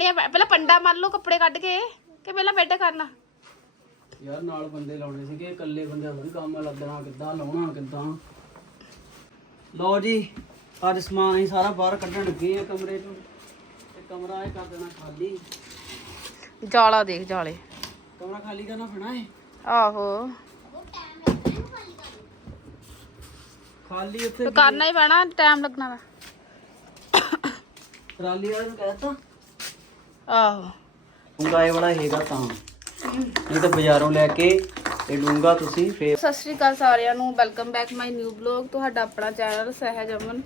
ਇਹ ਪਹਿਲਾਂ ਪੰਡਾ ਮੰਨ ਲਓ ਕੱਪੜੇ ਕੱਢ ਕੇ ਕਿ ਪਹਿਲਾਂ ਬੈੱਡ ਕਰਨਾ। ਯਾਰ ਨਾਲ ਬੰਦੇ ਲਾਉਣੇ ਸੀਗੇ ਇਕੱਲੇ ਬੰਦੇ ਥੋੜੀ ਕੰਮ ਲੱਗਣਾ ਕਿੱਦਾਂ ਲਾਉਣਾ ਕਿੱਦਾਂ। ਲਓ ਜੀ ਅੱਜ ਸਮਾਨ ਅਸੀਂ ਸਾਰਾ ਬਾਹਰ ਕੱਢਣ ਲੱਗੇ ਆ ਕਮਰੇ ਚੋਂ। ਤੇ ਕਮਰਾ ਇਹ ਕਰ ਦੇਣਾ ਖਾਲੀ। ਜਾਲਾ ਦੇਖ ਜਾਲੇ। ਕਮਰਾ ਖਾਲੀ ਕਰਨਾ ਪੈਣਾ ਹੈ ਆਹੋ। ਖਾਲੀ ਉੱਥੇ ਤੇ ਕਰਨਾ ਹੀ ਪੈਣਾ ਟਾਈਮ ਲੱਗਣਾ ਵਾ। ਟਰਾਲੀ ਵਾਲੇ ਨੂੰ ਕਹਿਤਾ ਆਹੋ। ਡੂੰਗਾ ਇਹ ਵਾਲਾ ਹੈਗਾ ਤਾਂ। ਨਹੀਂ ਤਾਂ ਬਾਜ਼ਾਰੋਂ ਲੈ ਕੇ ਇਹ ਡੂੰਗਾ ਤੁਸੀਂ ਫੇਰ ਸਤਿ ਸ਼੍ਰੀ ਅਕਾਲ ਸਾਰਿਆਂ ਨੂੰ welcome back my new blog ਤੁਹਾਡਾ ਆਪਣਾ ਚੈਨਲ ਸਹਿਜ ਅਮਨ।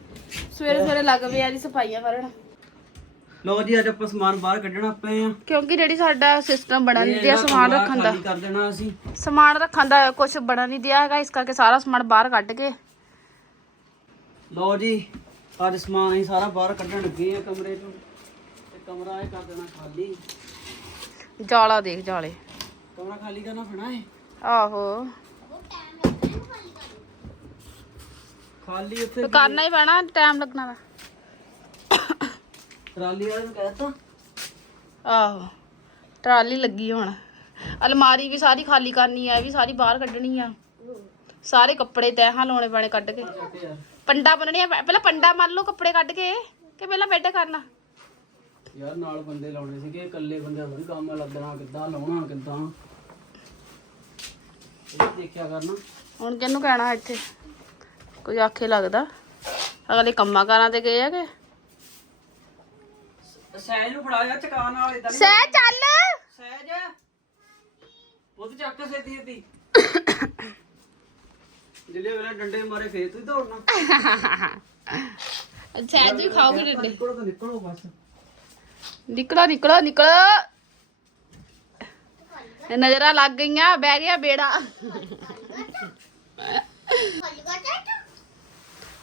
ਸਵੇਰੇ ਸਵੇਰੇ ਲੱਗ ਪਿਆ ਜੀ ਸਫਾਈਆਂ ਕਰਨ। ਲਓ ਜੀ ਅੱਜ ਆਪਾਂ ਸਮਾਨ ਬਾਹਰ ਕੱਢਣਾ ਪਏ ਆ। ਕਿਉਂਕਿ ਜਿਹੜੀ ਸਾਡਾ ਸਿਸਟਮ ਬਣਾ ਨਹੀਂ ਦਿਆ ਸਮਾਨ ਰੱਖਣ ਦਾ। ਖਾਲੀ ਕਰ ਦੇਣਾ ਅਸੀਂ। ਸਮਾਨ ਰੱਖਣ ਦਾ ਕੁਝ ਬਣਾ ਨਹੀਂ ਦਿਆ ਹੈਗਾ ਇਸ ਕਰਕੇ ਸਾਰਾ ਸਮਾਨ ਬਾਹਰ ਕੱਢ ਕੇ। ਲਓ ਜੀ ਅੱਜ ਸਮਾਨ ਅਸੀਂ ਸਾਰਾ ਬਾਹਰ ਕੱਢਣ ਲੱਗੇ ਆ ਕਮਰੇ ਤੇ ਕਮਰਾ ਇਹ ਕਰ ਦੇਣਾ ਖਾਲੀ। ਜਾਲਾ ਦੇਖ ਜਾਲੇ। ਕਮਰਾ ਖਾਲੀ ਕਰਨਾ ਪੈਣਾ ਹੈ ਆਹੋ। ਖਾਲੀ ਉੱਥੇ ਤੇ ਕਰਨਾ ਹੀ ਪੈਣਾ ਟਾਈਮ ਲੱਗਣਾ ਵਾ। ਟਰਾਲੀ ਵਾਲੇ ਨੂੰ ਕਹਿਤਾ ਆਹੋ ਟਰਾਲੀ ਲੱਗੀ ਹੁਣ। ਅਲਮਾਰੀ ਵੀ ਸਾਰੀ ਖਾਲੀ ਕਰਨੀ ਆ ਇਹ ਵੀ ਸਾਰੀ ਬਾਹਰ ਕੱਢਣੀ ਆ। ਸਾਰੇ ਕੱਪੜੇ ਤੈਹਾਂ ਲਾਉਣੇ ਪੈਣੇ ਕੱਢ ਕੇ। ਪੰਡਾ ਬੰਨਣੀਆਂ ਪਹਿਲਾਂ ਪੰਡਾ ਮੰਨ ਲਓ ਕੱਪੜੇ ਕੱਢ ਕੇ ਕਿ ਪਹਿਲਾਂ ਬੈੱਡ ਕਰਨਾ। ਯਾਰ ਨਾਲ ਬੰਦੇ ਲਾਉਣੇ ਸੀਗੇ ਇਕੱਲੇ ਬੰਦੇ ਥੋੜੀ ਕੰਮ ਲੱਗਣਾ ਕਿੱਦਾਂ ਲਾਉਣਾ ਕਿੱਦਾਂ। ਇਹ ਦੇਖਿਆ ਕਰਨਾ। ਹੁਣ ਕਿਹਨੂੰ ਕਹਿਣਾ ਇੱਥੇ? ਕੋਈ ਆਖੇ ਲੱਗਦਾ। ਅਗਲੇ ਕੰਮਾਂ ਕਾਰਾਂ ਤੇ ਗਏ ਆ ਕਿ ਸਹਿਜ ਨੂੰ ਫੜਾ ਜਾ ਚਕਾਨ ਨਾਲ ਇਦਾਂ ਸਹਿ ਚੱਲ। ਸਹਿਜ ਉਹ ਤੇ ਚੱਕ ਸੇਤੀ ਸੇਤੀ। ਜਿਹੜੇ ਵੇਲੇ ਡੰਡੇ ਮਾਰੇ ਫੇਰ ਤੂੰ ਦੌੜਨਾ। ਸਹਿ ਤੂੰ ਖਾਓਗੀ ਡੰਡੇ। ਨਿਕਲੋ ਤਾਂ ਨਿਕਲੋ ਬਸ। ਨਿਕਲੋ ਨਿਕਲੋ ਨਿਕਲੋ। ਇਹ ਨਜ਼ਰਾਂ ਲੱਗ ਗਈਆਂ ਬਹਿ ਗਿਆ ਬੇੜਾ।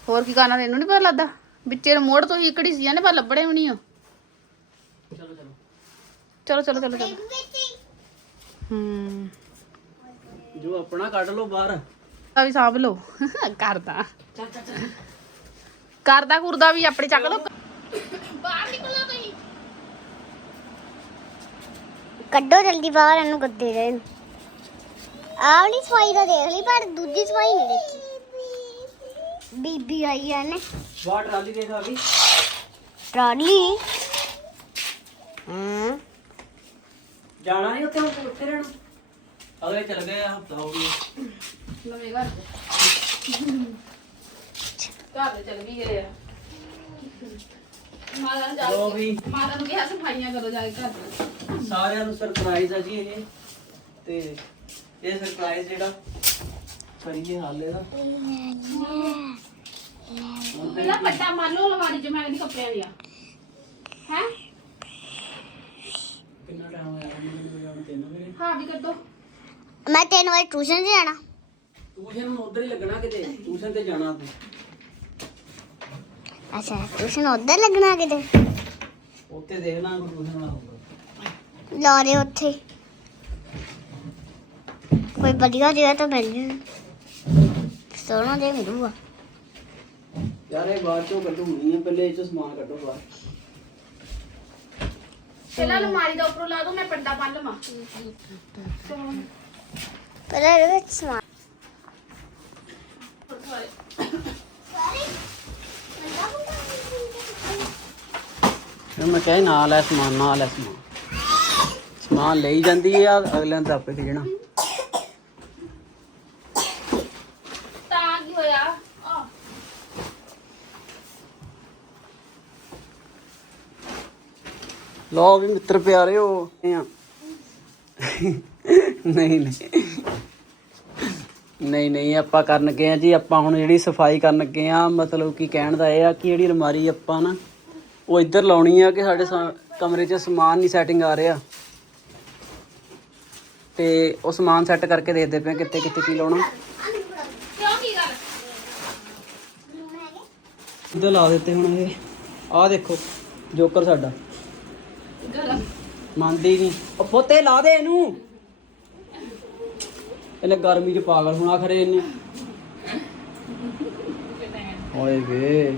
ਹੋਰ ਕੀ ਕਰਨਾ ਤੈਨੂੰ ਨਹੀਂ ਪਤਾ ਲੱਗਦਾ? ਵਿੱਚੇ ਮੋੜ ਤੋਂ ਹੀ ਇਕੜੀ ਸੀ ਜਾਂਦੇ ਪਰ ਲੱਭਣੇ ਵੀ ਨਹੀਂ ਹੋ ਚਲੋ ਚਲੋ। ਚਲੋ ਚਲੋ ਹੂੰ ਜੋ ਆਪਣਾ ਕੱਢ ਲਓ ਬਾਹਰ। ਆ ਵੀ ਸਾਂਭ ਲਓ। ਕਰਦਾ। ਕਰਦਾ ਕੁਰਦਾ ਵੀ ਆਪਣੇ ਚੱਕ ਲਓ ਬਾਹਰ ਨਿਕਲੋ ਤੁਸੀਂ ਕੱਢੋ ਜਲਦੀ ਬਾਹਰ ਇਹਨੂੰ ਗੱਦੇ ਦੇ ਆਹ ਵਾਲੀ ਸਫ਼ਾਈ ਦਾ ਦੇਖ ਲਈ ਪਰ ਦੂਜੀ ਸਫ਼ਾਈ ਨਹੀਂ ਦੇਖੀ। ਬੀਬੀ ਆਈ ਆ ਨੇ ਬਾਹਰ ਟਰਾਲੀ ਦੇਖ ਆ ਗਈ। ਟਰਾਲੀ? ਹੂੰ। ਜਾਣਾ ਨਹੀਂ ਉੱਥੇ ਹੁਣ ਉੱਥੇ ਰਹਿਣਾ। ਅਗਲੇ ਚਲ ਗਏ ਆ ਹਫਤਾ ਹੋ ਗਿਆ। ਨਵੇਂ ਘਰ ਘਰ ਦੇ ਚਲ ਵੀ ਗਏ ਆ। ਮਾਤਾ ਨੂੰ ਜਾ ਮਾਤਾ ਨੂੰ ਕਿਹਾ ਸਫਾਈਆਂ ਕਰੋ ਜਾ ਕੇ ਘਰ ਦੇ। ਸਾਰਿਆਂ ਨੂੰ ਸਰਪ੍ਰਾਈਜ਼ ਆ ਜੀ ਇਹ। ਤੇ ਇਹ ਸਰਪ੍ਰਾਈਜ਼ ਜਿਹੜਾ ਕਰੀਏ ਹਾਲ ਤੇ ਪਹਿਲਾਂ ਪੱਟਾ ਮੰਨ ਲਓ 'ਚ ਮੈਂ ਕਹਿੰਦੀ ਕੱਪੜਿਆਂ ਦੀਆਂ। ਹੈ? ਕਿੰਨਾ ਟਾਈਮ ਹੋਇਆ? ਮੈਨੂੰ ਯਾਰ ਤਿੰਨ ਵਜੇ। ਹਾਂ ਵੀ ਕੱਢੋ। ਮੈਂ ਤਿੰਨ ਵਜੇ ਟਿਊਸ਼ਨ ਤੇ ਜਾਣਾ। ਟਿਊਸ਼ਨ ਨੂੰ ਉਧਰ ਹੀ ਲੱਗਣਾ ਕਿਤੇ? ਟਿਊਸ਼ਨ ਤੇ ਜਾਣਾ ਤੂੰ। ਅੱਛਾ ਟਿਊਸ਼ਨ ਉੱਧਰ ਲੱਗਣਾ ਕਿਤੇ? ਉੱਥੇ ਦੇਖਣਾ ਕੋਈ ਟਿਊਸ਼ਨ ਵਾਲਾ ਹੋਊਗਾ। ਲਾਰੇ ਉੱਥੇ। ਕੋਈ ਵਧੀਆ ਜਗ੍ਹਾ ਤਾਂ ਮਿਲ ਜੂ। ਸੋਹਣਾ ਦੇ ਮਿਲੂਗਾ ਯਾਰ ਇਹ ਬਾਅਦ ਚੋਂ ਕੱਢੂ ਨਹੀਂ ਪਹਿਲੇ ਇਹ ਚੋਂ ਸਮਾਨ ਕੱਢੋ ਬਾਹਰ। ਪਹਿਲਾਂ ਅਲਮਾਰੀ ਦਾ ਉੱਪਰੋਂ ਲਾ ਦੋ ਮੈਂ ਪੱਟਾ ਬੰਨ ਲਵਾਂ। ਪਰ ਇਹਦੇ ਵਿੱਚ ਸਮਾਨ। ਮੈਂ ਕਹੇ ਨਾਲ ਲੈ ਸਮਾਨ ਨਾਲ ਲੈ ਸਮਾਨ। ਸਮਾਨ ਲਈ ਜਾਂਦੀ ਆ ਅਗਲਿਆਂ ਦਾ ਆਪੇ ਖਿਜਣਾ ਤਾਂ ਕੀ ਹੋਇਆ? ਆਹ। ਲੋ ਵੀ ਮਿੱਤਰ ਪਿਆਰਿਓ ਆ। ਨਹੀਂ ਨਹੀਂ। ਨਹੀਂ ਨਹੀਂ ਆਪਾਂ ਕਰਨ ਲੱਗੇ ਆ ਜੀ ਆਪਾਂ ਹੁਣ ਜਿਹੜੀ ਸਫ਼ਾਈ ਕਰਨ ਲੱਗੇ ਆ ਮਤਲਬ ਕਿ ਕਹਿਣ ਦਾ ਇਹ ਆ ਕਿ ਜਿਹੜੀ ਅਲਮਾਰੀ ਆਪਾਂ ਨਾ ਉਹ ਇੱਧਰ ਲਾਉਣੀ ਆ ਕਿ ਸਾਡੇ ਸਾ- ਕਮਰੇ 'ਚ ਸਮਾਨ ਨਹੀਂ ਸੈਟਿੰਗ ਆ ਰਿਹਾ। ਤੇ ਉਹ ਸਮਾਨ ਸੈੱਟ ਕਰਕੇ ਦੇਖਦੇ ਪਏ ਕਿੱਥੇ ਕਿੱਥੇ ਕੀ ਲਾਉਣਾ। ਕਿਉਂ ਕੀ ਗੱਲ ਇੱਧਰ ਲਾ ਦਿੱਤੇ ਹੁਣ ਇਹ। ਆਹ ਦੇਖੋ ਜੋਕਰ ਸਾਡਾ। ਮੰਨਦੀ ਨਹੀਂ ਉਹ ਪੋਤੇ ਲਾ ਦੇ ਇਹਨੂੰ। ਇਹਨੇ ਗਰਮੀ ਚ ਪਾਗਲ ਹੋਣਾ ਖਰੇ ਇਹਨੇ। ਓਏ ਵੇ।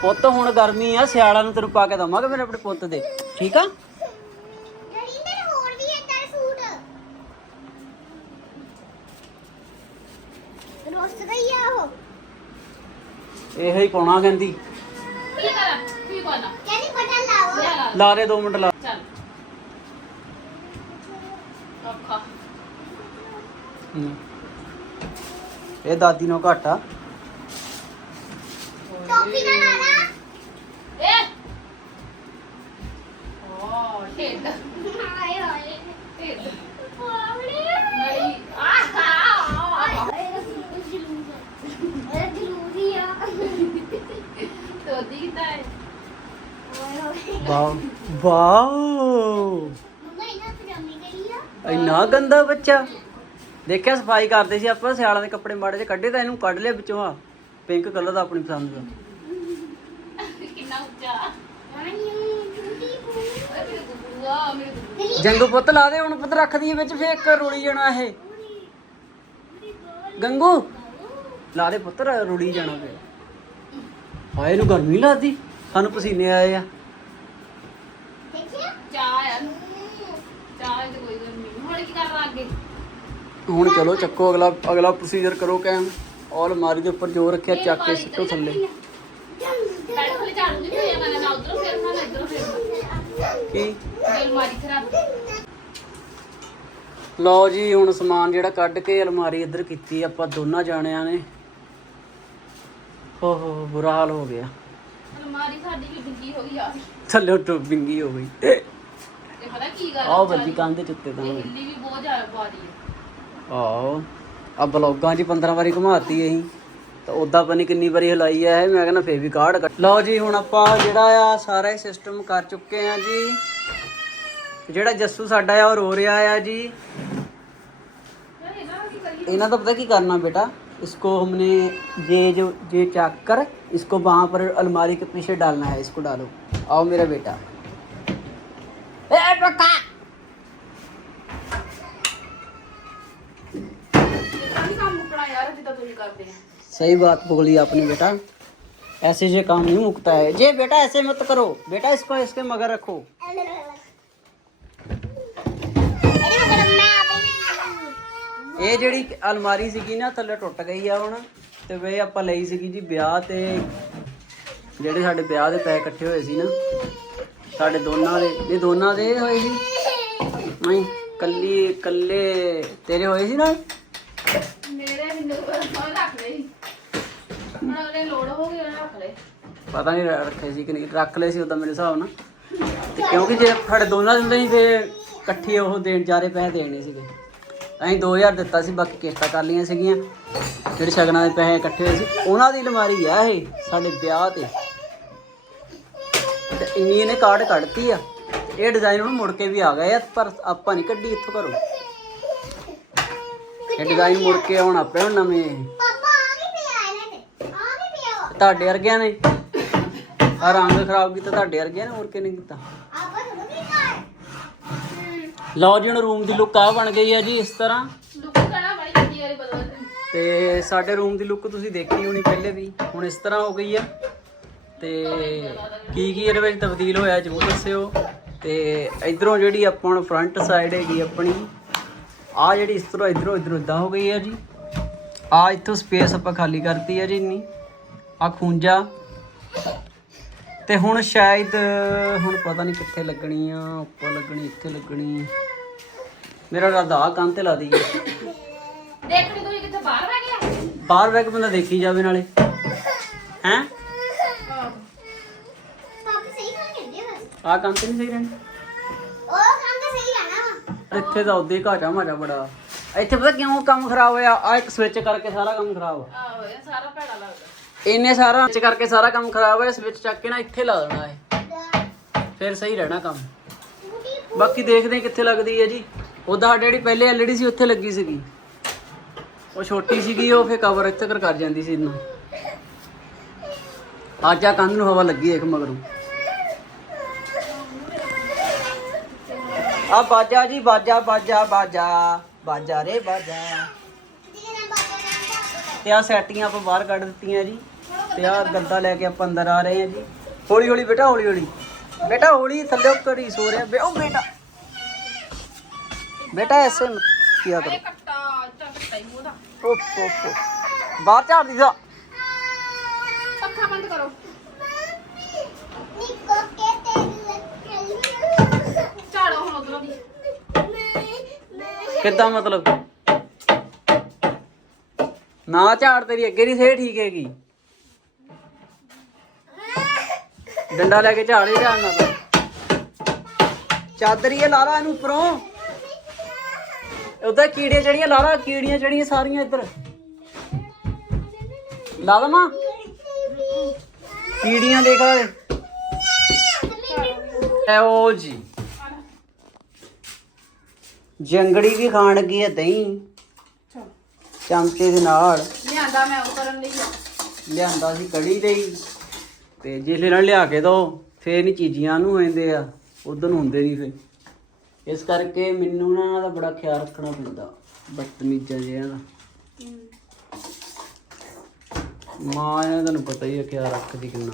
ਪੁੱਤ ਹੁਣ ਗਰਮੀ ਆ ਸਿਆਲਾਂ ਨੂੰ ਤੈਨੂੰ ਪਾ ਕੇ ਦਵਾਂਗੇ ਮੇਰੇ ਆਪਣੇ ਪੁੱਤ ਦੇ। ਠੀਕ ਆ? ਡੈਡੀ ਮੇਰੇ ਹੋਰ ਵੀ ਏਦਾਂ ਦੇ ਸੂਟ। ਰੋਸਟ ਦਾ ਹੀ ਆ ਉਹ। ਇਹੋ ਹੀ ਪਾਉਣਾ ਕਹਿੰਦੀ। ਕੀ ਕਰਾਂ? ਕੀ ਕਰਨਾ ਕਹਿੰਦੀ ਬਟਨ ਲਾਓ। ਲਿਆ ਲਾ ਲਾ ਦੇ 2 ਮਿੰਟ ਲਾ। ਚੱਲ। ਔਖਾ। ਇਹ ਦਾਦੀ ਨੂੰ ਘੱਟ ਆ ਟੋਪੀ ਨਾ ਲਾ ਨਾ ਏ ਓ ਢਿੱਡ ਹਾਏ ਹਾਏ। ਢਿੱਡ ਪਾਵਲੇ ਨਹੀਂ ਆਹਾ ਇਹਦਾ ਜਲੂਸ ਇਹਦਾ ਜਲੂਸ ਆ। ਤੋਦੀ ਕਿਤਾ ਹੈ? ਓਏ ਹੋਏ। Wow wow. ਮੰਮਾ ਇਹਨਾਂ ਪਜਾਮੀ ਕਿਹੜੀ ਆ। ਇੰਨਾ ਗੰਦਾ ਬੱਚਾ। ਦੇਖਿਆ ਸਫ਼ਾਈ ਕਰਦੇ ਸੀ ਆਪਾਂ ਸਿਆਲਾਂ ਦੇ ਕੱਪੜੇ ਮਾੜੇ ਜਿਹੇ ਕੱਢੇ ਤਾਂ ਇਹਨੂੰ ਕੱਢ ਲਿਆ ਵਿੱਚੋਂ ਆ। ਪਿੰਕ ਕਲਰ ਦਾ ਆਪਣੀ ਪਸੰਦ ਦਾ ਕਿੰਨਾ ਉੱਚਾ ਨਾਨੀ ਟੂਟੀ ਪੂ ਓਏ ਮੇਰੇ ਗੁੱਗੂਆ ਮੇਰੇ ਗੁੱਗੂ ਜੰਗੂ ਪੁੱਤ ਲਾ ਦੇ, ਹੁਣ ਪੁੱਤ ਰੱਖਦੀ ਵਿੱਚ ਫੇਕ ਰੁਲੀ ਜਾਣਾ ਇਹ। ਗੰਗੂ, ਲਾ ਦੇ ਪੁੱਤਰ ਰੁਲੀ ਜਾਣਾ ਫੇਰ। ਹਾਏ, ਇਹਨੂੰ ਗਰਮੀ ਲੱਗਦੀ? ਸਾਨੂੰ ਪਸੀਨੇ ਆਏ ਆ। ਹੁਣ ਚਲੋ ਚੱਕੋ, ਅਗਲਾ ਅਗਲਾ ਪ੍ਰੋਸੀਜਰ ਕਰੋ ਕੈਮ ਔਰ ਅਲਮਾਰੀ ਦੇ ਉੱਪਰ ਜੋ ਰੱਖਿਆ, ਚੱਕ ਕੇ ਸਿੱਟੋ ਥੱਲੇ। ਕੀ? ਜੇ ਅਲਮਾਰੀ ਖਰਾਬ ਲਓ ਜੀ ਹੁਣ ਸਮਾਨ ਜਿਹੜਾ ਕੱਢ ਕੇ ਅਲਮਾਰੀ ਇੱਧਰ ਕੀਤੀ ਆਪਾਂ ਦੋਨਾਂ ਜਾਣਿਆਂ ਨੇ। ਹੋ ਹੋ ਬੁਰਾ ਹਾਲ ਹੋ ਗਿਆ। ਅਲਮਾਰੀ ਸਾਡੀ ਵੀ ਡਿੱਗੀ ਹੋ ਗਈ ਆ। ਥੱਲੇ ਉੱਤੋਂ ਬਿੰਗੀ ਹੋ ਗਈ। ਤੇ ਪਤਾ ਕੀ ਗੱਲ ਆਹ ਵੱਜੀ ਕੰਧ ਦੇ ਉੱਤੇ ਤਾਂ ਇਹ ਹਿੱਲੀ ਵੀ ਬਹੁਤ ਜ਼ਿਆਦਾ ਪਾ ਰਹੀ ਹੈ ਆਹੋ ਆ ਬਲੌਗਾਂ 'ਚ 15 ਵਾਰੀ ਘੁਮਾਤੀ ਅਸੀਂ। ਤਾਂ ਉਦਾਂ ਪਤਾ ਨਹੀਂ ਕਿੰਨੀ ਵਾਰੀ ਹਲਾਈ ਆ ਇਹ ਮੈਂ ਕਹਿੰਦਾ ਫੇਰ ਵੀ ਕਾਢ ਕੱਢ ਲਓ ਜੀ ਹੁਣ ਆਪਾਂ ਜਿਹੜਾ ਆ ਸਾਰਾ ਸਿਸਟਮ ਕਰ ਚੁੱਕੇ ਆ ਜੀ ਜਿਹੜਾ ਜੱਸੂ ਸਾਡਾ ਆ ਉਹ ਰੋ ਰਿਹਾ ਆ ਜੀ ਇਹਨਾਂ ਦਾ पता ਕੀ ਕਰਨਾ बेटा इसको हमने ये जो ये चाक कर इसको वहां पर अलमारी के पीछे डालना है इसको डालो आओ मेरा बेटा ए बेटा ਨਹੀਂ ਕੰਮ ਮੁੱਕਣਾ ਯਾਰ ਜਿੱਦਾਂ ਤੁਸੀਂ ਕਰਦੇ ਆ सही बात बोली आपने बेटा ऐसे ये काम नहीं मुकता है जे बेटा ऐसे मत करो बेटा इसको इसके मगर रखो ਇਹਦੇ ਮਗਰ ਮੈਂ ਆਪੇ ਇਹ ਜਿਹੜੀ ਅਲਮਾਰੀ ਸੀਗੀ ਨਾ ਥੱਲੇ ਟੁੱਟ ਗਈ ਆ ਹੁਣ ਤੇ ਵੇ ਆਪਾਂ ਲਈ ਸੀਗੀ ਜੀ ਵਿਆਹ ਤੇ ਜਿਹੜੇ ਸਾਡੇ ਵਿਆਹ ਦੇ ਪੈਸੇ ਇਕੱਠੇ ਹੋਏ ਸੀ ਨਾ ਸਾਡੇ ਦੋਨਾਂ ਦੇ ਇਹ ਦੋਨਾਂ ਦੇ ਹੋਏ ਸੀ ਨਹੀਂ ਕੱਲੀ ਕੱਲੇ ਤੇਰੇ ਹੋਏ ਸੀ ਨਾ ਮੇਰੇ ਮੈਨੂੰ ਉਹ ਰੱਖ ਲਈ ਹੁਣ ਅਗਲੇ ਲੋੜ ਹੋ ਗਈ ਰੱਖ ਲਏ। ਪਤਾ ਨਹੀਂ ਰੱਖੇ ਸੀ ਕਿ ਨਹੀਂ, ਰੱਖ ਲਏ ਸੀ ਉਦਾਂ ਮੇਰੇ ਹਿਸਾਬ ਨਾਲ। ਤੇ ਕਿਉਂਕਿ ਜੇ ਸਾਡੇ ਦੋਨਾਂ ਦਿੰਦੇ ਸੀ, ਤੇ ਇਕੱਠੇ ਉਹ ਦੇਣ, ਜਾਰੇ ਪੈਸੇ ਦੇਣੇ ਸੀਗੇ। ਅਸੀਂ 2000 ਦਿੱਤਾ ਸੀ, ਬਾਕੀ ਕਿਸ਼ਤਾਂ ਕਰ ਲਈਆਂ ਸੀਗੀਆਂ। ਜਿਹੜੇ ਸ਼ਗਨਾਂ ਦੇ ਪੈਸੇ ਇਕੱਠੇ ਹੋਏ ਸੀ, ਉਹਨਾਂ ਦੀ ਅਲਮਾਰੀ ਆ ਇਹ, ਸਾਡੇ ਵਿਆਹ ਤੇ। ਤੇ ਇੰਨੀ ਇਹਨੇ ਕਾਰਡ ਕੱਢਤੀ ਆ। ਇਹ ਡਿਜ਼ਾਈਨ ਹੁਣ ਮੁੜ ਕੇ ਵੀ ਆ ਗਏ ਆ, ਪਰ ਆਪਾਂ ਨਹੀਂ ਕੱਢੀ ਇੱਥੋਂ ਘਰੋਂ। ਇਹ ਡਿਜ਼ਾਈਨ ਮੁੜ ਕੇ ਹੁਣ ਆਪੇ ਹੁਣ ਨਵੇਂ ਪਾਪਾ ਆ ਵੀ ਪਿਆ ਇਹਨਾਂ ਨੇ ਆ ਵੀ ਪਿਆ ਵਾ। ਤੁਹਾਡੇ ਵਰਗਿਆਂ ਨੇ। ਆ ਰੰਗ ਖਰਾਬ ਕੀਤਾ ਤੁਹਾਡੇ ਵਰਗਿਆਂ ਨੇ ਹੋਰ ਕਿਹਨੇ ਕੀਤਾ? ਲਓ ਜੀ ਹੁਣ ਰੂਮ ਦੀ ਲੁੱਕ ਆ ਬਣ ਗਈ ਆ ਜੀ ਇਸ ਤਰ੍ਹਾਂ। ਲੁੱਕ ਕਰਾ ਬੜੀ ਕਿੰਨੀ ਵਾਰੀ ਬਦਲ ਤੇ ਸਾਡੇ ਰੂਮ ਦੀ ਲੁੱਕ ਤੁਸੀਂ ਦੇਖੀ ਹੋਣੀ ਪਹਿਲੇ ਵੀ ਹੁਣ ਇਸ ਤਰ੍ਹਾਂ ਹੋ ਗਈ ਆ। ਤੇ ਕੀ ਕੀ ਇਹਦੇ ਵਿੱਚ ਤਬਦੀਲ ਹੋਇਆ ਜਰੂਰ ਦੱਸਿਓ। ਤੇ ਇਧਰੋਂ ਜਿਹੜੀ ਆਪਾਂ ਫਰੰਟ ਸਾਈਡ ਹੈਗੀ ਆਪਣੀ ਆ ਜਿਹੜੀ ਇਸ ਤਰ੍ਹਾਂ ਇਧਰੋਂ ਇਧਰੋਂ ਇਦਾਂ ਹੋ ਗਈ ਆ ਜੀ। ਆ ਇੱਥੋਂ ਸਪੇਸ ਆਪਾਂ ਖਾਲੀ ਕਰਤੀ ਆ ਜੀ ਇੰਨੀ। ਆ ਖੂੰਜਾ ਤੇ ਹੁਣ ਸ਼ਾਇਦ ਹੁਣ ਪਤਾ ਨਹੀਂ ਕਿੱਥੇ ਲੱਗਣੀ ਆ ਉੱਪਰ ਲੱਗਣੀ ਇੱਥੇ ਲੱਗਣੀ। ਮੇਰਾ ਰਾਦਾ ਆ ਕੰਨ ਤੇ ਲਾ ਦਈਏ। ਦੇਖ ਲਈ ਤੂੰ ਕਿੱਥੇ ਬਾਹਰ ਬੈ ਗਿਆ ਬਾਹਰ ਬੈਕ ਬੰਦਾ ਦੇਖੀ ਜਾਵੇ ਨਾਲੇ। ਹੈਂ? ਪਾਪਾ ਸਹੀ ਗੱਲ ਕਹਿੰਦੇ ਆ ਬਸ ਆ ਕੰਮ ਤੇ ਨਹੀਂ ਸਹੀ ਰਹਿਣਾ? ਉਹ ਕੰਮ ਤਾਂ ਸਹੀ ਰਹਿਣਾ ਇੱਥੇ ਤਾਂ ਉਦੇ ਘਾਟਾ ਮਾਟਾ ਬੜਾ। ਇੱਥੇ ਪਤਾ ਕਿਉਂ ਕੰਮ ਖਰਾਬ ਹੋਇਆ? ਆ ਇੱਕ ਸਵਿਚ ਕਰਕੇ ਸਾਰਾ ਕੰਮ ਖਰਾਬ। ਆ ਆਹੋ ਇਹ ਸਾਰਾ ਭੈੜਾ ਲੱਗਦਾ। ਇੰਨੇ ਸਾਰਾ ਸਵਿਚ ਕਰਕੇ ਸਾਰਾ ਕੰਮ ਖਰਾਬ ਹੋਇਆ ਸਵਿਚ ਚੱਕ ਕੇ ਨਾ ਇੱਥੇ ਲਾ ਦੇਣਾ ਹੈ ਫਿਰ ਸਹੀ ਰਹਿਣਾ ਕੰਮ। ਬਾਕੀ ਦੇਖਦੇ ਹਾਂ ਕਿੱਥੇ ਲੱਗਦੀ ਹੈ ਜੀ। ਉਹਦਾ ਸਾਡੇ ਜਿਹੜੀ ਪਹਿਲੇ ਐਲਈਡੀ ਸੀ, ਉੱਥੇ ਲੱਗੀ ਸੀਗੀ। ਉਹ ਛੋਟੀ ਸੀਗੀ, ਉਹ ਫੇ ਕਵਰ ਇੱਥੇ ਕਰ ਕਰ ਜਾਂਦੀ ਸੀ ਇਹਨੂੰ ਅੱਜ ਆ ਕੰਧ ਨੂੰ ਹਵਾ ਲੱਗੀ ਦੇਖ ਮਗਰੋਂ। ਆ ਬਾਜਾ ਜੀ, ਬਾਜਾ ਬਾਜਾ ਬਾਜਾ ਬਾਜਾ ਰੇ ਬਾਜਾ। ਤੇ ਆ ਸੈਟੀਆਂ ਆਪਾਂ ਬਾਹਰ ਕੱਢ ਦਿੱਤੀਆਂ ਜੀ। ਤੇ ਆ ਗੱਦਾ ਲੈ ਕੇ ਆਪਾਂ ਅੰਦਰ ਆ ਰਹੇ ਹਾਂ ਜੀ। ਹੌਲੀ ਹੌਲੀ ਬੇਟਾ ਹੌਲੀ ਹੌਲੀ। ਬੇਟਾ ਹੌਲੀ ਥੱਲੇ ਉੱਕਰ ਹੀ ਸੋ ਰਿਹਾ। ਬੇ- ਉਹ ਬੇਟਾ। ਬੇਟਾ ਐਸੇ ਮਤ ਕਿਆ ਕਰੋ? ਕੱਟਾ ਚੱਕਟਾ ਹੀ ਉਹਦਾ ਓਪ ਓਪ ਓਪ। ਬਾਹਰ ਝਾੜ ਦੀ ਜਾ ਪੱਖਾ ਬੰਦ ਕਰੋ। ਝਾੜੋ ਹੁਣ ਉਧਰੋਂ ਦੀ। ਕਿੱਦਾਂ ਮਤਲਬ? ਨਾ ਝਾੜ ਤੇਰੀ ਅੱਗੇ ਨਹੀਂ ਸੇ ਠੀਕ ਹੈਗੀ। ਡੰਡਾ ਲੈ ਕੇ ਝਾੜ ਹੀ ਝਾੜਨਾ ਤਾਂ ਚਾਦਰੀ ਇਹ ਲਾ ਲਾ ਇਹਨੂੰ ਉੱਪਰੋਂ। ਉਹਦਾ ਕੀੜੀਆਂ ਚੜੀਆਂ ਲਾ ਲਾ ਕੀੜੀਆਂ ਚੜੀਆਂ ਸਾਰੀਆਂ ਇੱਧਰ। ਲਾ ਦਵਾਂ ਕੀੜੀਆਂ ਦੇਖ ਲੈ। ਐ ਉਹ ਜੀ। ਜੰਗੜੀ ਵੀ ਖਾਣ ਲੱਗੀ ਹੈ ਦਹੀਂ। ਚਮਚੇ ਦੇ ਨਾਲ। ਲਿਆਂਦਾ ਮੈਂ ਉਹ ਕਰਨ ਲਈ। ਲਿਆਂਦਾ ਸੀ ਕੜੀ ਲਈ। ਤੇ ਜੇ ਨਾਲ ਲਿਆ ਕੇ ਦੋ ਫੇਰ ਨਹੀਂ ਚੀਜ਼ੀਆਂ ਨੂੰ ਹੋ ਜਾਂਦੇ ਆ ਉਦੋਂ ਹੁੰਦੇ ਨਹੀਂ ਫੇਰ। ਇਸ ਕਰਕੇ ਮੈਨੂੰ ਨਾ ਇਹਨਾਂ ਦਾ ਬੜਾ ਖਿਆਲ ਰੱਖਣਾ ਪੈਂਦਾ ਬਦਤਮੀਜ਼ਾਂ ਜਿਹਾ ਦਾ ਮਾਂ ਇਹਨਾਂ ਤੁਹਾਨੂੰ ਪਤਾ ਹੀ ਹੈ ਖਿਆਲ ਰੱਖਦੀ ਕਿੰਨਾ।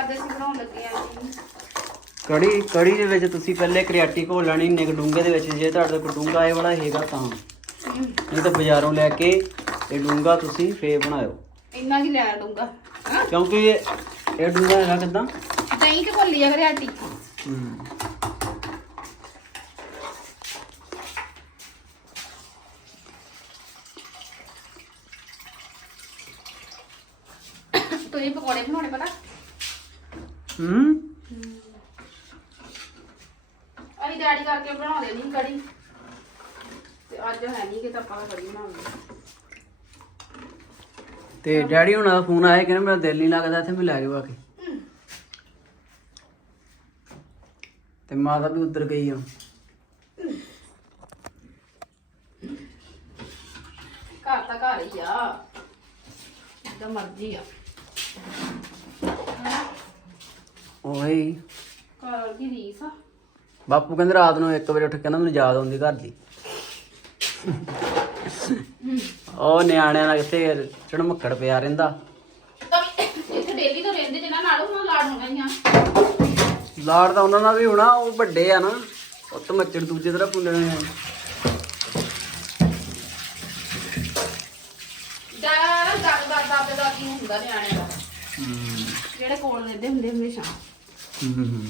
ਅੱਜ ਅਸੀਂ ਬਣਾਉਣ ਲੱਗੇ ਆ ਜੀ। ਕੜੀ ਕੜੀ ਦੇ ਵਿੱਚ ਤੁਸੀਂ ਪਹਿਲੇ ਕਰਿਆਟੀ ਘੋਲ ਲੈਣੀ ਨਿਕ ਡੂੰਗੇ ਦੇ ਵਿੱਚ ਜੇ ਤੁਹਾਡੇ ਕੋਲ ਡੂੰਗਾ ਇਹ ਵਾਲਾ ਹੈਗਾ ਤਾਂ। ਨਹੀਂ ਤਾਂ ਬਾਜ਼ਾਰੋਂ ਲੈ ਕੇ ਇਹ ਡੂੰਗਾ ਤੁਸੀਂ ਫੇਰ ਬਣਾਇਓ। ਇੰਨਾ ਕੀ ਲੈਣਾ ਡੂੰਗਾ ਹਾਂ? ਕਿਉਂਕਿ ਇਹ ਡੂੰਗਾ ਹੈਗਾ ਕਿਦਾਂ? ਦਹੀਂ ਤੇ ਭੁੱਲੀ ਆ ਘਰਿਆਟੀ ਹੂੰ। ਤੁਸੀਂ ਪਕੌੜੇ ਬਣਾਉਣੇ ਪਤਾ? ਹੂੰ। ਅਸੀਂ ਡੈਡੀ ਕਰਕੇ ਬਣਾਉਂਦੇ ਨਹੀਂ ਕੜੀ। ਤੇ ਅੱਜ ਹੈ ਨਹੀਂ ਕਿ ਤਾਂ ਆਪਾਂ ਕੜੀ ਬਣਾਉਂਦੇ। ਤੇ ਡੈਡੀ ਹੁਣਾਂ ਦਾ ਫੋਨ ਆਇਆ ਕਿ ਮੇਰਾ ਦਿਲ ਨਹੀਂ ਲੱਗਦਾ ਇੱਥੇ ਮੈਂ ਲੈ ਜਾਓ ਆ ਕੇ ਤੇ ਮਾਤਾ ਵੀ ਉੱਧਰ ਗਈ ਆ। ਘਰ ਤਾਂ ਘਰ ਹੀ ਆ। ਜਿੱਦਾਂ ਮਰਜ਼ੀ ਆ। ਓਏ। ਘਰ ਵਰਗੀ ਰੀਸ ਆ। ਬਾਪੂ ਕਹਿੰਦੇ ਰਾਤ ਨੂੰ 1 ਵਜੇ ਉੱਠ ਕੇ ਕਹਿੰਦਾ ਮੈਨੂੰ ਯਾਦ ਆਉਂਦੀ ਘਰ ਦੀ। ਉਹ ਨਿਆਣਿਆਂ ਨਾਲ ਕਿੱਥੇ ਚੜਮੱਕੜ ਪਿਆ ਰਹਿੰਦਾ। ਤਾਂ ਵੀ ਇੱਥੇ ਡੇਲੀ ਤੋਂ ਰਹਿੰਦੇ ਜਿਨ੍ਹਾਂ ਨਾਲ ਉਹਨਾਂ ਲਾੜ ਹੋਣਾ ਹੀ ਆ। ਲਾੜ ਤਾਂ ਉਹਨਾਂ ਨਾਲ ਵੀ ਹੋਣਾ ਉਹ ਵੱਡੇ ਆ ਨਾ ਉਹ ਤਾਂ ਮੱਚੜ ਦੂਜੇ ਤਰ੍ਹਾਂ ਪੁੰਨੇ ਨੇ ਡਰ ਦਾਦੇ ਦਾਦੀ ਨੂੰ ਹੁੰਦਾ ਨਿਆਣਿਆਂ ਦਾ। ਜਿਹੜੇ ਕੋਲ ਰਹਿੰਦੇ ਹੁੰਦੇ ਹਮੇਸ਼ਾ ਹੂੰ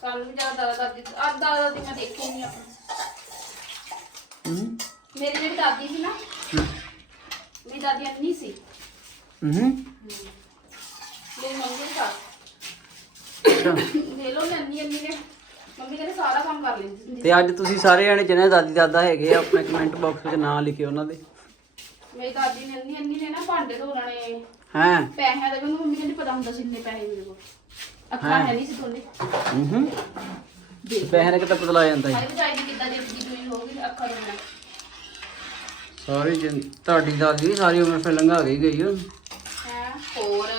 ਸਾਨੂੰ ਵੀ ਜ਼ਿਆਦਾ ਦਾਦਾ ਦਾਦੀ ਆ ਦਾਦਾ ਦਾਦੀ ਮੈਂ ਦੇਖੀ ਨਹੀਂ ਆਪਣੀ ਹੂੰ। ਮੇਰੀ ਜਿਹੜੀ ਦਾਦੀ ਸੀ ਨਾ ਮੇਰੀ ਦਾਦੀ ਅੰਨੀ ਸੀ। ਹੂੰ। ਮੇਰੀ ਮੰਮੀ ਦੇ ਸਾਥ ਅੱਛਾ। ਦੇ ਲੋ ਅੰਨੀ ਅੰਨੀ ਨੇ ਮੰਮੀ ਕਹਿੰਦੇ ਸਾਰਾ ਕੰਮ ਕਰ ਲੈਂਦੀ ਹੁੰਦੀ ਤੇ ਅੱਜ ਤੁਸੀਂ ਸਾਰੇ ਜਣੇ ਜਿਹਨੇ ਦਾਦੀ ਦਾਦਾ ਹੈਗੇ ਆ ਆਪਣੇ ਕਮੈਂਟ ਬਾਕਸ ਵਿੱਚ ਨਾਂ ਲਿਖਿਓ ਉਹਨਾਂ ਦੇ। ਮੇਰੀ ਦਾਦੀ ਨੇ ਅੰਨੀ ਅੰਨੀ ਨੇ ਨਾ ਭਾਂਡੇ ਧੋ ਲੈਣੇ ਹੈਂ? ਪੈਸਿਆਂ ਦਾ ਵੀ ਉਹਨੂੰ ਮੰਮੀ ਕਹਿੰਦੀ ਪਤਾ ਹੁੰਦਾ ਸੀ ਇੰਨੇ ਪੈਸੇ ਮੇਰੇ ਕੋਲ। ਅੱਖਾਂ ਹੈ? ਨਹੀਂ ਸੀ ਦੋਨੇ ਹੂੰ। ਪੈਸੇ ਨੇ ਕਿਤੇ ਲੱਗ ਜਾਂਦਾ ਹਾਈ ਦੀ ਕਿੱਦਾਂ ਹੋ ਸਾਰੀ ਜਿੰ- ਤੁਹਾਡੀ ਦਾਦੀ ਸਾਰੀ ਉਮਰ ਫਿਰ ਲੰਘਾ ਗਈ ਗਈ ਆ। ਹੈ ਹੋਰ?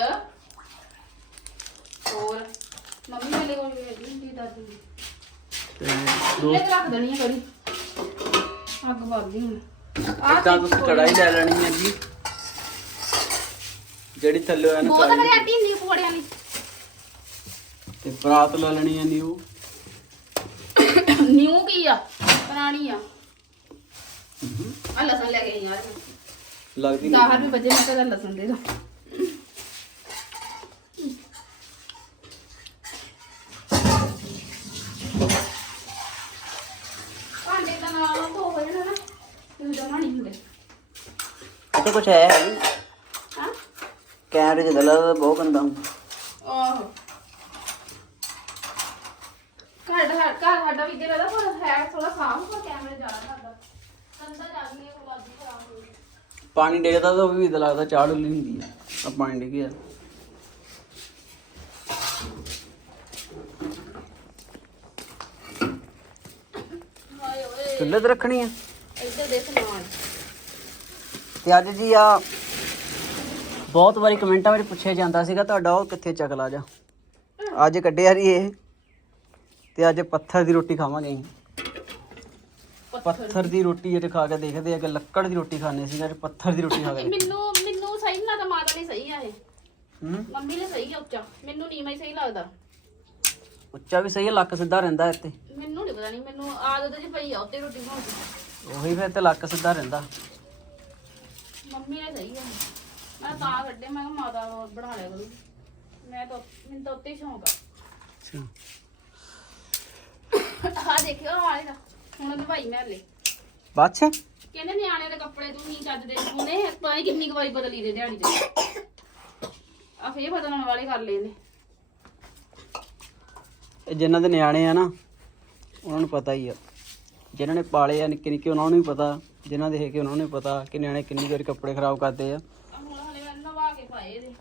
ਹੋਰ? ਮੰਮੀ ਮੇਰੇ ਕੋਲ ਵੀ ਹੈਗੀ ਹੁੰਦੀ ਦਾਦੀ ਦੀ ਤੇ ਚੁੱਲ੍ਹੇ ਤੇ ਰੱਖ ਦੇਣੀ ਹੈ ਕੜੀ ਅੱਗ ਵਗਦੀ ਹੁਣ। ਆਹ ਤਾਂ ਤੁਸੀਂ ਕੜਾਈ ਲੈ ਲੈਣੀ ਹੈ ਜੀ। ਜਿਹੜੀ ਥੱਲੇ ਇਹਨਾਂ ਬਹੁਤ ਮੇਰੇ ਆਟੀ ਹੁੰਦੀ ਪਕੌੜਿਆਂ ਦੀ। ਤੇ ਪਰਾਤ ਲੈ ਲੈਣੀ ਹੈ ਨਿਊ। ਨਿਊ ਕੀ ਆ ਪੁਰਾਣੀ ਆ ਆ ਲਸਣ ਲੈ ਕੇ ਯਾਰ ਲੱਗਦੀ 10 ਰੁਪਏ ਵਜੇ ਮੈਂ ਤਾਂ ਲਸਣ ਦੇ ਦੋ ਭਾਂਡੇ ਤਾਂ ਨਾਲ ਧੋ ਹੋ ਜਾਣਾ ਨਾ ਇਹ ਜਮਾ ਨਹੀਂ ਹੁੰਦੇ ਤਾਂ ਕੁਝ ਹੈ ਹਾਂ ਕੈਮਰੇ 'ਚ ਦਲਾ ਬਹੁਤ ਗੰਦਾ ਹੁੰਦਾ ਆਹੋ ਘਰ ਦਾ ਘਰ ਸਾਡਾ ਵੀ ਜਿਹੜਾ ਪਰ ਹੈ ਥੋੜਾ ਸਾਫ਼ ਪਰ ਕੈਮਰੇ ਜ਼ਿਆਦਾ ਸਾਡਾ। ਸੰਦਾ ਜਾਂਦੀ ਹੈ ਕੋਈ ਅੱਧੀ ਖਰਾਬ ਹੋ ਗਈ ਪਾਣੀ ਡਿੱਗਦਾ ਤਾਂ ਉਹ ਵੀ ਇਦਾਂ ਲੱਗਦਾ ਚਾੜ ਉੱਲੀ ਹੁੰਦੀ ਆ। ਆ ਪਾਣੀ ਡਿੱਗਿਆ ਹਾਏ ਓਏ। ਚੁੱਲ੍ਹੇ ਤੇ ਰੱਖਣੀ ਆ? ਇੱਧਰ ਦੇਖ ਨਾਲ ਤੇ ਅੱਜ ਜੀ ਆ ਬਹੁਤ ਵਾਰੀ ਕਮੈਂਟਾਂ ਵਿੱਚ ਪੁੱਛਿਆ ਜਾਂਦਾ ਸੀਗਾ ਤੁਹਾਡਾ ਉਹ ਕਿੱਥੇ ਚਕਲਾ ਜਾ? ਅੱਜ ਕੱਢਿਆ ਰਹੀ ਇਹ। ਤੇ ਅੱਜ ਪੱਥਰ ਦੀ ਰੋਟੀ ਖਾਵਾਂਗੇ ਅਸੀਂ। ਪੱਥਰ ਦੀ ਰੋਟੀ ਅੱਜ ਖਾ ਕੇ ਦੇਖਦੇ ਆ ਕਿ ਲੱਕੜ ਦੀ ਰੋਟੀ ਖਾਣੇ ਸੀ ਅੱਜ ਪੱਥਰ ਦੀ ਰੋਟੀ ਖਾ ਕੇ ਮੈਨੂੰ ਮੈਨੂੰ ਸਹੀ ਨੀ ਲੱਗਦਾ ਮਾਤਾ ਲਈ ਸਹੀ ਆ ਇਹ। ਹੂੰ? ਮੰਮੀ ਲਈ ਸਹੀ ਆ ਉੱਚਾ। ਮੈਨੂੰ ਨੀਵਾਂ ਹੀ ਸਹੀ ਲੱਗਦਾ। ਉੱਚਾ ਵੀ ਸਹੀ ਹੈ ਲੱਕ ਸਿੱਧਾ ਰਹਿੰਦਾ ਇੱਥੇ। ਮੈਨੂੰ ਨਹੀਂ ਪਤਾ ਨਹੀਂ ਮੈਨੂੰ ਆਦਤ ਜੀ ਪਈ ਆ ਉੱਤੇ ਰੋਟੀ ਦੀ। ਉਹੀ ਫਿਰ ਤੇ ਲੱਕ ਸਿੱਧਾ ਰਹਿੰਦਾ। ਮੰਮੀ ਨੇ ਸਹੀ ਆ ਮੈਂ ਤਾਂ ਕੱਢੇ ਮੈਂ ਕਿਹਾ ਮਾਤਾ ਬਣਾ ਲਿਆ ਕਰੂ ਮੈਂ ਤਾਂ ਮੈਨੂੰ ਤਾਂ ਉੱਤੇ ਹੀ ਸ਼ੌਂਕ ਅੱਛਾ। ਆ ਦੇਖਿਓ ਦਾ। ਹੁਣ ਉਹਦੇ ਭਾਈ ਮੈਂ ਲੈ ਬਾਛ ਕਹਿੰਦੇ ਨਿਆਣੇ ਦੇ ਕੱਪੜੇ ਤੂੰ ਨਹੀਂ ਚੱਜਦੇ। ਹੁਣੇ ਪਤਾ ਨੀ ਕਿੰਨੀ ਕੁ ਵਾਰੀ ਬਦਲੀ ਦੇ ਦਿਹਾੜੀ ਤੇ ਆ ਫੇਰ ਬਦਲਣ ਵਾਲੇ ਕਰ ਲਏ ਨੇ ਇਹ ਜਿਨ੍ਹਾਂ ਦੇ ਨਿਆਣੇ ਆ ਨਾ ਉਹਨਾਂ ਨੂੰ ਪਤਾ ਹੀ ਆ। ਜਿਨ੍ਹਾਂ ਨੇ ਪਾਲੇ ਆ ਨਿੱਕੇ ਨਿੱਕੇ ਉਹਨਾਂ ਨੂੰ ਵੀ ਪਤਾ। ਜਿਨ੍ਹਾਂ ਦੇ ਹੈਗੇ ਉਹਨਾਂ ਨੂੰ ਵੀ ਪਤਾ ਕਿ ਨਿਆਣੇ ਕਿੰਨੀ ਵਾਰੀ ਕੱਪੜੇ ਖਰਾਬ ਕਰਦੇ ਆ। ਹੁਣ ਹਲੇ ਨਵਾ ਕੇ ਪਾਏ ਇਹਦੇ।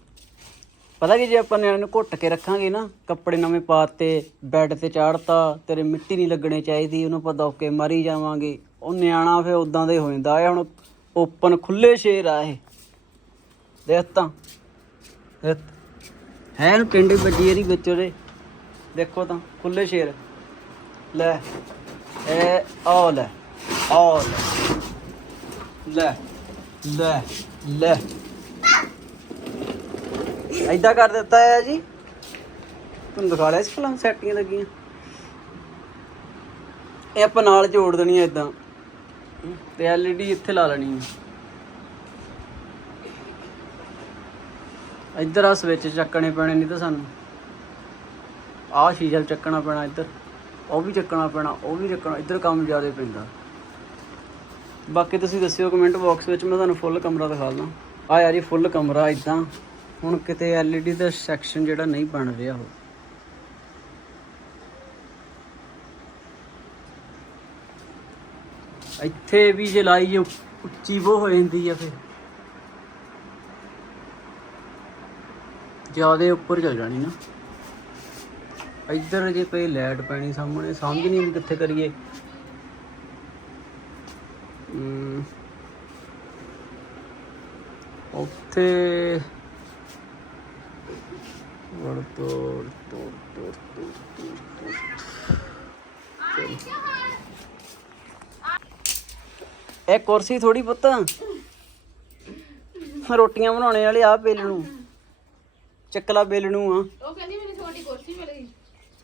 ਪਤਾ ਕਿ ਜੇ ਆਪਾਂ ਨਿਆਣੇ ਨੂੰ ਘੁੱਟ ਕੇ ਰੱਖਾਂਗੇ ਨਾ, ਕੱਪੜੇ ਨਵੇਂ ਪਾਤੇ, ਬੈੱਡ ਤੇ ਚਾੜਤਾ, ਤੇਰੇ ਮਿੱਟੀ ਨਹੀਂ ਲੱਗਣੀ ਚਾਹੀਦੀ, ਉਹਨੂੰ ਆਪਾਂ ਦੌਕੇ ਮਾਰੀ ਜਾਵਾਂਗੇ। ਉਹ ਨਿਆਣਾ ਫੇ ਉਦਾਂ ਦੇ ਹੋ ਜਾਂਦਾ ਇਹ ਹੁਣ ਓਪਨ ਖੁੱਲੇ ਸ਼ੇਰ ਆ ਇਹ। ਦੇਖ ਤਾਂ ਹੈ ਨੂੰ ਟਿੰਡੀ ਵੱਜੀ ਇਹਦੀ ਵਿੱਚ ਉਹਦੇ। ਦੇਖੋ ਤਾਂ, ਖੁੱਲੇ ਸ਼ੇਰ। ਲੈ, ਇਹ ਆ ਲੈ ਆ ਲੈ। ਲੈ ਲੈ ਲੈ। ਐਦਾਂ ਕਰ ਦਿੱਤਾ ਹੈ ਜੀ। ਤੁਹਾਨੂੰ ਦਿਖਾ ਲਿਆ ਸੀ ਭਲਾ ਸੈਟੀਆਂ ਲੱਗੀਆਂ। ਇਹ ਆਪਾਂ ਨਾਲ ਜੋੜ ਦੇਣੀ ਐ ਇਦਾਂ ਤੇ ਐਲਈਡੀ ਇੱਥੇ ਲਾ ਲੈਣੀ ਹੈ ਇੱਧਰ ਆ ਸਵਿਚ ਚੱਕਣੇ ਪੈਣੇ ਨਹੀਂ ਤਾਂ ਸਾਨੂੰ। ਆਹ ਸ਼ੀਸ਼ਾ ਚੱਕਣਾ ਪੈਣਾ ਇੱਧਰ। ਉਹ ਵੀ ਚੱਕਣਾ ਪੈਣਾ, ਉਹ ਵੀ ਚੱਕਣਾ, ਇੱਧਰ ਕੰਮ ਜ਼ਿਆਦਾ ਪੈਂਦਾ। ਬਾਕੀ ਤੁਸੀਂ ਦੱਸਿਓ ਕਮੈਂਟ ਬਾਕਸ ਵਿੱਚ, ਮੈਂ ਤੁਹਾਨੂੰ ਫੁੱਲ ਕਮਰਾ ਦਿਖਾ ਦਾਂ ਆ ਯਾਰ ਇਹ ਫੁੱਲ ਕਮਰਾ ਇਦਾਂ ਹੁਣ ਕਿਤੇ ਐਲਈਡੀ ਦਾ ਸੈਕਸ਼ਨ ਜਿਹੜਾ ਨਹੀਂ ਬਣ ਰਿਹਾ ਉਹ। ਇੱਥੇ ਵੀ ਜੇ ਲਾਈ ਜੇ ਉੱਚੀ ਉਹ ਹੋ ਜਾਂਦੀ ਆ ਫਿਰ। ਜਿਆਦੇ ਉੱਪਰ ਚਲ ਜਾਣੀ ਨਾ। ਇੱਧਰ ਜੇ ਕੋਈ ਲਾਈਟ ਪੈਣੀ ਸਾਹਮਣੇ, ਸਮਝ ਨਹੀਂ ਆਉਂਦੀ ਕਿੱਥੇ ਕਰੀਏ। ਉੱਥੇ ਇਹ ਕੁਰਸੀ ਥੋੜੀ ਪੁੱਤ। ਰੋਟੀਆਂ ਬਣਾਉਣੇ ਵਾਲੇ ਆ ਬੇਲਣੂ ਚੱਕਲਾ ਬੇਲਣੂ ਆ। ਉਹ ਕਹਿੰਦੀ ਮੈਨੂੰ ਛੋਟੀ ਕੁਰਸੀ ਮਿਲ ਗਈ।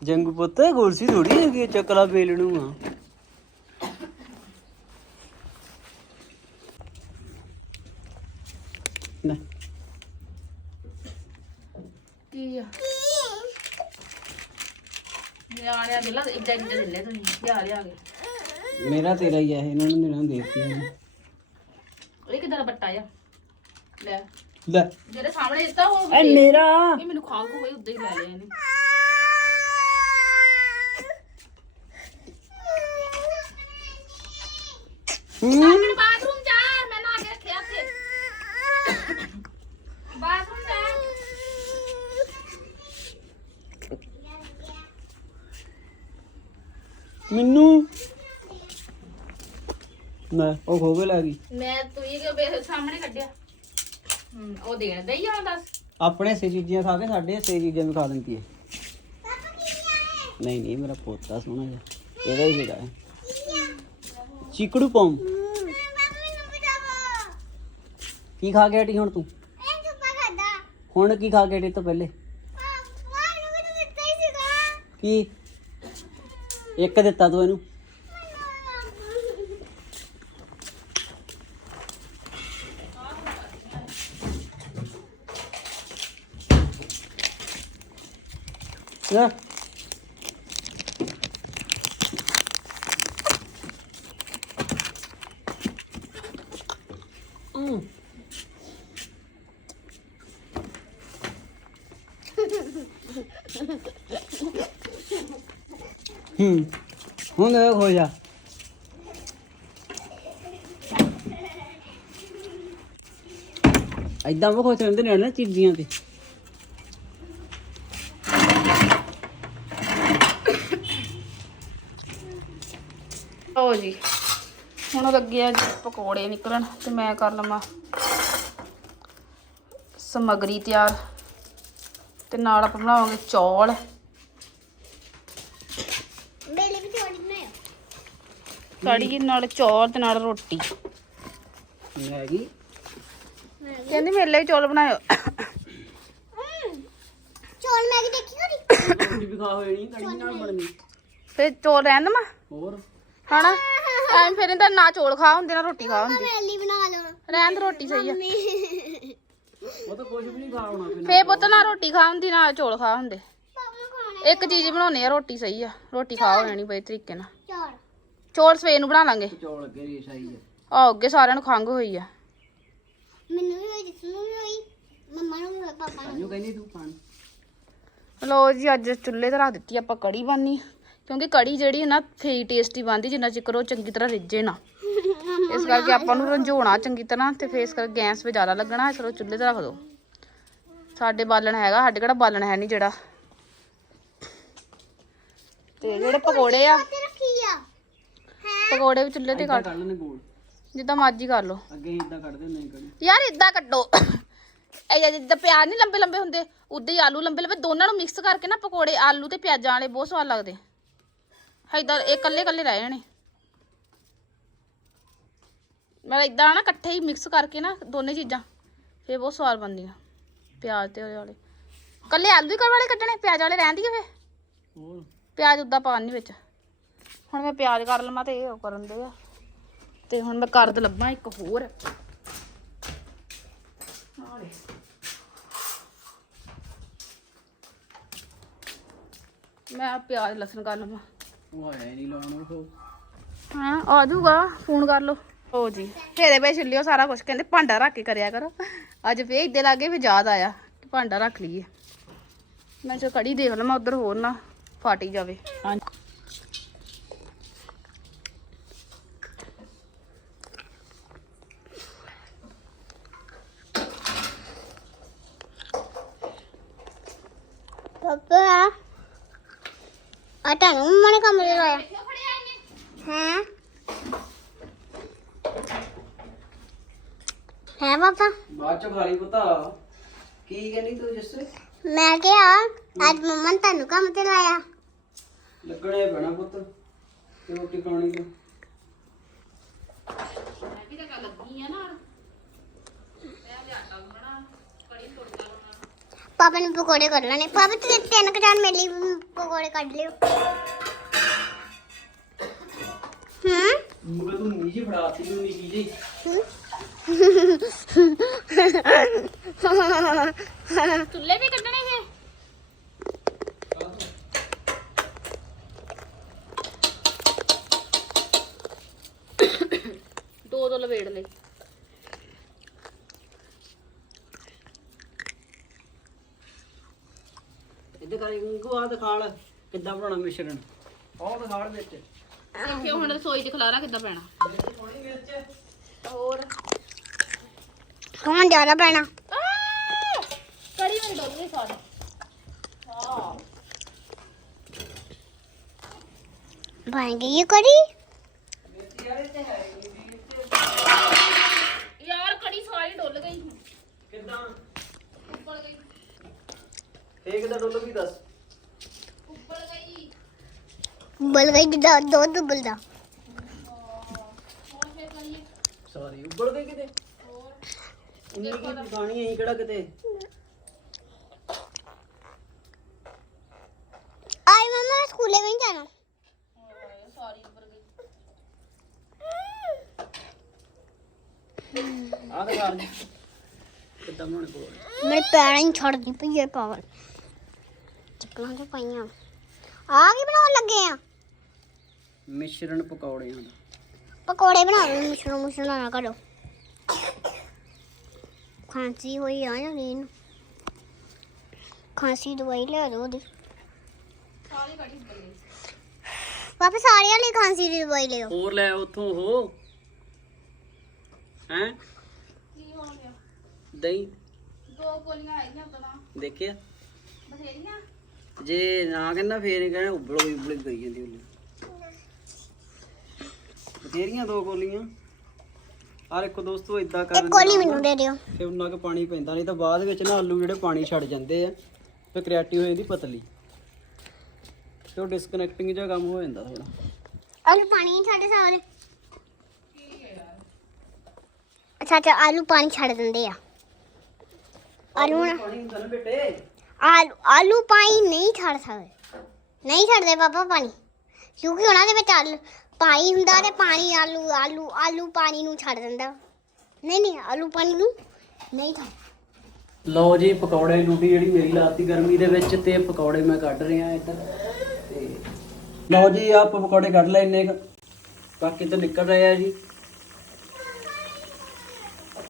ਜੰਗੂ ਪੁੱਤ ਕੁਰਸੀ ਥੋੜੀ ਹੈਗੀ ਚੱਕਲਾ ਬੇਲਣੂ ਆ ਲੈ ਕੀ ਆ। ਨਿਆਣਿਆਂ ਦੇ ਲਾ ਇੱਦਾਂ ਇੱਦਾਂ ਦਿੰਦੇ ਤੁਸੀਂ ਲਿਆ ਲਿਆ ਕੇ। ਮੇਰਾ ਤੇਰਾ ਹੀ ਆ ਇਹ, ਇਹਨਾਂ ਨੂੰ ਦੇਣਾ ਦੇਤੀ ਇਹ ਕਿਦਾਂ ਦਾ ਬੱਟਾ ਆ? ਲੈ। ਲੈ। ਜਿਹੜੇ ਸਾਹਮਣੇ ਦਿੱਤਾ ਉਹ ਐ ਮੇਰਾ। ਇਹ ਮੈਨੂੰ ਖਾਂਗ ਹੋਈ ਉੱਦਾਂ ਹੀ ਲੈ ਲਿਆ ਇਹਨੇ। ਹੂੰ। ਆਪਣੇ ਬਾਥਰੂਮ ਜਾ ਮੈਂ ਨਾ ਕੇ ਰੱਖਿਆ ਉੱਥੇ ਬਾਥਰੂਮ ਜਾ ਮੈਨੂੰ? ਨਾ ਉਹ ਖੋਗੇ ਲੱਗ ਗਈ। ਮੈਂ ਤੂੰ ਇਹ ਕਿ ਸਾਹਮਣੇ ਕੱਢਿਆ? ਹੂੰ ਉਹ ਦੇਣ ਦੇ ਹੀ ਆ ਦੱਸ। ਆਪਣੇ ਸੇ ਚੀਜ਼ਾਂ ਖਾ ਕੇ ਸਾਡੇ ਸੇ ਚੀਜ਼ਾਂ ਵੀ ਖਾ ਦਿੰਦੀ ਹੈ। ਨਹੀਂ ਨਹੀਂ ਮੇਰਾ ਪੋਤਾ ਸੋਹਣਾ ਜਿਹਾ। ਇਹਦਾ ਹੀ। ਸੀਗਾ। ਚੀਕੜੂ ਪੌਮ। ਕੀ ਖਾ ਕੇ ਹਟੀ ਹੁਣ ਤੂੰ? ਹੁਣ ਕੀ ਖਾ ਕੇ ਹਟੀ ਤੋਂ ਪਹਿਲੇ? ਕੀ? ਇੱਕ ਦਿੱਤਾ ਤੂੰ ਇਹਨੂੰ। ਨਾ ਹੂੰ ਹੂੰ ਹੁਣ ਹੋ ਜਾ। ਐਦਾਂ ਉਹ ਖੁਸ਼ ਰਹਿੰਦੇ ਨੇ ਨਾ ਚੀਜ਼ੀਆਂ ਤੇ। ਲਓ ਜੀ, ਹੁਣ ਲੱਗੇ ਆ ਜੀ ਪਕੌੜੇ ਨਿਕਲਣ ਤੇ ਮੈਂ ਕਰ ਲਵਾਂ ਸਮਗਰੀ ਤਿਆਰ ਤੇ ਨਾਲ ਆਪਾਂ ਬਣਾਵਾਂਗੇ ਚੌਲ। ਮੇਲੇ ਵੀ ਥੋੜੀ ਬਣਾਇਆ ਕੜੀ ਨਾਲ ਚੌਲ ਤੇ ਨਾਲ ਰੋਟੀ। ਮੈਗੀ ਕਹਿੰਦੀ ਮੇਰੇ ਲਈ ਚੌਲ ਬਣਾਇਓ। ਚੌਲ ਮੈਗੀ ਦੇਖੀ ਕਰੀ ਰੋਟੀ ਵੀ ਖਾ ਹੋਈ ਨਹੀਂ ਕੜੀ ਨਾਲ ਬਣਨੀ ਫਿਰ ਚੌਲ ਰਹਿਣ ਦਮਾ ਹੋਰ? ਹਨਾ ਐਂ ਫਿਰ ਇਹਦਾ ਨਾ ਚੌਲ ਖਾ ਹੁੰਦੇ ਨਾ ਰੋਟੀ ਖਾ ਹੁੰਦੀ। ਮੈਲੀ ਬਣਾ ਲਓ ਰਹਿਣ ਦੇ ਰੋਟੀ ਸਹੀ ਆ। ਉਹ ਤਾਂ ਕੁਝ ਵੀ ਨਹੀਂ ਖਾ ਹੋਣਾ ਫਿਰ ਫੇ ਪੁੱਤ ਨਾ ਰੋਟੀ ਖਾ ਹੁੰਦੀ ਨਾ ਚੌਲ ਖਾ ਹੁੰਦੇ। ਇੱਕ ਚੀਜ਼ ਬਣਾਉਣੀ ਆ ਰੋਟੀ ਸਹੀ ਆ। ਰੋਟੀ ਖਾ ਹੋ ਜਾਣੀ ਬਈ ਤਰੀਕੇ ਨਾਲ। ਚੌਲ। ਚੌਲ ਸਵੇਰ ਨੂੰ ਬਣਾ ਲਾਂਗੇ। ਚੌਲ ਅੱਗੇ ਰੇਸ ਆਈ ਆ। ਅੱਗੇ ਸਾਰਿਆਂ ਨੂੰ ਖੰਘ ਹੋਈ ਆ। ਮੈਨੂੰ ਵੀ ਹੋਈ ਜਿਸ ਨੂੰ ਵੀ ਹੋਈ ਮੰਮਾ ਨੂੰ ਵੀ ਹੋਈ ਪਾਪਾ ਨੂੰ ਸਾਨੂੰ ਕਹਿੰਦੀ ਤੂੰ ਪਾਣੀ ਲੋ ਜੀ ਅੱਜ ਚੁੱਲ੍ਹੇ ਤੇ ਰੱਖ ਦਿੱਤੀ ਆਪਾਂ ਕੜੀ ਬਣਨੀ ਕਿਉਂਕਿ ਕੜੀ ਜਿਹੜੀ ਹੈ ਨਾ ਫੇਈ ਟੇਸਟੀ ਬਣਦੀ ਜਿੰਨਾ ਚਿਕਰ ਉਹ ਚੰਗੀ ਤਰ੍ਹਾਂ ਰਿੱਝੇ ਨਾ। ਇਸ ਕਰਕੇ ਆਪਾਂ ਨੂੰ ਰੰਝੋਣਾ ਚੰਗੀ ਤਰ੍ਹਾਂ ਤੇ ਫੇਸ ਕਰ ਗੈਸ 'ਤੇ ਜ਼ਿਆਦਾ ਲੱਗਣਾ ਇਸ ਕਰਕੇ ਚੁੱਲ੍ਹੇ ਤੇ ਰੱਖ ਦਿਓ ਸਾਡੇ ਬਾਲਣ ਹੈਗਾ ਸਾਡੇ ਕਿਹੜਾ ਬਾਲਣ ਹੈ ਨਹੀਂ ਜਿਹੜਾ। ਤੇ ਜਿਹੜੇ ਪਕੌੜੇ ਆ। ਤੇ ਰੱਖੀ ਆ। ਪਕੌੜੇ ਵੀ ਚੁੱਲ੍ਹੇ ਤੇ ਇੱਦਾਂ ਕੱਢ। ਕੱਢ ਲੈਣੇ ਗੋਲ। ਜਿੱਦਾਂ ਮਰਜ਼ੀ ਕਰ ਲਓ। ਅੱਗੇ ਇਦਾਂ ਕੱਢਦੇ ਹੁੰਦੇ ਸੀ ਕੜੀ। ਯਾਰ ਇਦਾਂ ਕੱਟੋ ਇਹ ਜਿੱਦਾਂ ਪਿਆਜ਼ ਨਹੀਂ ਲੰਬੇ ਲੰਬੇ ਹੁੰਦੇ ਉਦਾਂ ਹੀ ਆਲੂ ਲੰਬੇ ਲੰਬੇ ਦੋਨਾਂ ਨੂੰ ਮਿਕਸ ਕਰਕੇ ਨਾ ਪਕੌੜੇ ਆਲੂ ਤੇ ਪਿਆਜ਼ਾਂ ਵਾਲੇ ਬਹੁਤ ਸਵਾਦ ਲੱਗਦੇ। ਇਦਾਂ ਇਹ ਇਕੱਲੇ ਇਕੱਲੇ ਰਹਿ ਜਾਣੇ। ਮੈਂ ਇਦਾਂ ਨਾ ਇਕੱਠੇ ਹੀ ਮਿਕਸ ਕਰਕੇ ਨਾ ਦੋਨੇ ਚੀਜ਼ਾਂ ਫੇਰ ਬਹੁਤ ਸਵਾਦ ਬਣਦੀਆਂ। ਪਿਆਜ਼ ਤੇ ਉਹਦੇ ਵਾਲੇ। ਇਕੱਲੇ ਆਲੂ ਹੀ ਕਰ ਵਾਲੇ ਕੱਢਣੇ ਪਿਆਜ਼ ਵਾਲੇ ਰਹਿਣ ਦੀਏ ਫੇ ਹੋਰ? ਪਿਆਜ਼ ਉਦਾਂ ਪਾਣੀ ਵਿੱਚ। ਹੁਣ ਮੈਂ ਪਿਆਜ਼ ਕਰ ਲਵਾਂ ਤੇ ਇਹ ਉਹ ਕਰਨ ਦੇ ਆ। ਤੇ ਹੁਣ ਮੈਂ ਕਰਦ ਲੱਭਾਂ ਇੱਕ ਹੋਰ। ਆਲੇ ਮੈਂ ਪਿਆਜ਼ ਲਸਣ ਕਰ ਲਵਾਂ। ਉਹ ਆਇਆ ਨਹੀਂ ਲਾਉਣ ਉਹ। ਹਾਂ ਆ ਜਾਊਗਾ। ਫੋਨ ਕਰ ਲਓ। ਹੋ ਜੀ। ਫੇਰੇ ਪੇ ਛਿੱਲਿਓ ਸਾਰਾ ਕੁਝ ਕਹਿੰਦੇ ਭਾਂਡਾ ਰੱਖ ਕੇ ਕਰਿਆ ਕਰੋ। ਅੱਜ ਫੇਰ ਇੱਦੇ ਲਾਗੇ ਵੀ ਯਾਦ ਆਇਆ ਕਿ ਭਾਂਡਾ ਰੱਖ ਲਈਏ। ਮੈਂ ਚੋ ਕੜੀ ਦੇਖ ਲਵਾਂ ਉਧਰ ਹੋਰ ਨਾ। ਫਾਟੀ ਜਾਵੇ। ਹਾਂ ਪਾਪਾ ਆ ਤੁਹਾਨੂੰ ਮੰਮਾ ਨੇ ਕੰਮ ਲਾਇਆ। ਹੈ? ਹੈ ਪਾਪਾ? ਬਾਅਦ ਚ ਖਾ ਲਈ ਪੁੱਤਾ। ਕੀ ਕਹਿੰਦੀ ਤੂੰ ਜਿਸ? ਮੈਂ ਕਿਹਾ ਅੱਜ ਮੰਮਾ ਨੇ ਤੁਹਾਨੂੰ ਕੰਮ ਤੇ ਲਾਇਆ। ਲੱਗਣੇ ਪੈਣਾ ਪੁੱਤ ਤੇ ਰੋਟੀ ਖਾਣੀ ਤੂੰ ਪਾਪਾ ਨੇ ਪਕੌੜੇ ਕੱਢ ਲੈਣੇ। ਪਾਪਾ ਤੇ ਤਿੰਨ ਕੁ ਜਾਨ ਮੇਰੇ ਲਈ ਪਕੌੜੇ ਕੱਢ ਲਿਓ। ਹੂੰ? ਮੁਗਾ ਤੂੰ ਨੀਜੀ ਫੜਾਤੀ ਨੂੰ ਨੀਜੀ ਜੀ ਚੁੱਲ੍ਹੇ ਵੀ ਕੱਢਣੇ ਹੈ ਦੋ ਦੋ ਲਵੇੜ ਲੈ ਇੱਧਰ ਕਰੀ ਗੰਗੂ ਆ ਦਿਖਾ ਲੈ ਕਿੱਦਾਂ ਬਣਾਉਣਾ ਮਿਸ਼ਰਣ। ਉਹ ਦਿਖਾ ਲੈ ਵਿੱਚ। ਦੇਖਿਓ ਹੁਣ ਰਸੋਈ 'ਚ ਖਲਾਰਾ ਕਿੱਦਾਂ ਪੈਣਾ। ਸੋਹਣੀ ਮਿਰਚ। ਹੋਰ। ਕੌਣ ਜ਼ਿਆਦਾ ਪੈਣਾ। ਕੜੀ ਮੇਰੀ ਡੋਲ ਗਈ ਸਾਰੀ ਹਾਂ। ਬਣ ਗਈ ਇਹ ਕੜੀ? ਯਾਰ ਕੜੀ ਸਾਰੀ ਡੁੱਲ ਗਈ ਕਿੱਦਾਂ? ਉੱਪਰ ਗਈ। ਇਹ ਕਿੱਦਾਂ ਡੁੱਲ ਗਈ ਦੱਸ? ਉੱਪਰ ਗਈ। ਬਲ ਗਈ ਜਿੱਦਾਂ ਦੁੱਧ ਉਬਲਦਾ। ਹੋਰ ਫੇਰ ਕਰੀਏ। ਸਾਰੀ ਉੱਬਲ ਗਈ ਕਿਤੇ? ਹੋਰ। ਇੰਨੀ ਕੀ ਪਕਾਣੀ ਐ ਕਿਹੜਾ ਕਿਤੇ? ਆਈ ਮਮਾ ਸਕੂਲੇ ਵੀ ਨਹੀਂ ਜਾਣਾ ਹਾਏ, ਸਾਰੀ ਉੱਪਰ ਗਈ ਦਿਖਾ ਕਿੱਦਾਂ ਬਣਾਉਣੇ ਮੇਰੇ ਪੈਰਾਂ ਹੀ ਛੱਡਦੀ ਪਈ ਹੈ ਪਾਵਰ ਚੱਪਲਾਂ ਤੇ ਪਾਈਆਂ। ਆ ਕੀ ਬਣਾਉਣ ਲੱਗੇ ਆ? ਮਿਸ਼ਰਣ ਪਕੌੜਿਆਂ ਦਾ। ਪਕੌੜੇ ਬਣਾ ਲਓ ਮਿਸ਼ਰੋ ਮਿਸ਼ਰੋ ਨਾ ਕਰੋ। ਖਾਂਸੀ ਹੋਈ ਆ ਜਾਂ ਨਹੀਂ ਖਾਂਸੀ ਦੀ ਦਵਾਈ ਲੈ ਦੋ ਉਹਦੀ। ਵਾਪਸ ਸਾਰਿਆਂ ਲਈ ਖਾਂਸੀ ਦੀ ਦਵਾਈ ਲਿਓ। ਹੋਰ ਲੈ ਉਥੋਂ ਉਹ। ਹੈ? ਕੀ ਹੋ ਗਿਆ? ਦਹੀਂ। ਦੋ ਗੋਲੀਆਂ ਆਈਆਂ ਉਦੋਂ ਦੇਖਿਆ? ਬਥੇਰੀਆਂ? ਜੇ ਨਾ ਕਹਿੰਦਾ ਫੇਰ ਇਹ ਕਹਿੰਦਾ ਉਬਲੋ ਉਬਲੇ ਕਰੀ ਜਾਂਦੀ ਉਹਨੇ ਬਥੇਰੀਆਂ ਦੋ ਗੋਲੀਆਂ। ਆਰ ਇੱਕ ਦੋਸਤੋ ਇਦਾਂ ਕਰ ਇੱਕ ਕੋਲੀ ਮੈਨੂੰ ਦੇ ਦਿਓ। ਫਿਰ ਉਹਨਾਂ ਕੁ ਪਾਣੀ ਪੈਂਦਾ ਨਹੀਂ ਤਾਂ ਬਾਅਦ ਵਿੱਚ ਨਾ ਆਲੂ ਜਿਹੜੇ ਪਾਣੀ ਛੱਡ ਜਾਂਦੇ ਆ ਤੇ ਕ੍ਰੀਏਟਿਵ ਹੋ ਜਾਂਦੀ ਪਤਲੀ। ਤੇ ਉਹ ਡਿਸਕਨੈਕਟਿੰਗ ਜਿਹਾ ਕੰਮ ਹੋ ਜਾਂਦਾ ਥੋੜਾ ਆਲੂ ਪਾਣੀ ਨਹੀਂ ਛੱਡ ਸਕਦੇ। ਅੱਛਾ ਅੱਛਾ, ਆਲੂ ਪਾਣੀ ਛੱਡ ਦਿੰਦੇ ਆ। ਆਲੂ ਨਾ ਪਾਣੀ ਹੁੰਦਾ ਨਾ ਬੇਟੇ ਆਲੂ ਆਲੂ ਪਾਣੀ ਨਹੀਂ ਛੱਡ ਸਕਦੇ। ਨਹੀਂ ਛੱਡਦੇ ਪਾਪਾ ਪਾਣੀ। ਕਿਉਂਕਿ ਉਹਨਾਂ ਦੇ ਵਿੱਚ ਆਲੂ ਪਾਣੀ ਹੁੰਦਾ ਤੇ ਪਾਣੀ ਆਲੂ ਆਲੂ ਆਲੂ ਪਾਣੀ ਨੂੰ ਛੱਡ ਦਿੰਦਾ। ਨਹੀਂ ਨਹੀਂ, ਆਲੂ ਪਾਣੀ ਨੂੰ ਨਹੀਂ ਛੱਡ ਲਓ ਜੀ, ਪਕੌੜੇ ਡਿਊਟੀ ਜਿਹੜੀ ਮੇਰੀ ਲਾਤੀ ਗਰਮੀ ਦੇ ਵਿੱਚ ਤੇ ਪਕੌੜੇ ਮੈਂ ਕੱਢ ਰਿਹਾ ਇੱਧਰ। ਤੇ ਲਓ ਜੀ ਆਪ ਪਕੌੜੇ ਕੱਢ ਲੈ ਬਾਕੀ ਤਾਂ ਨਿਕਲ ਰਹੇ ਆ ਜੀ।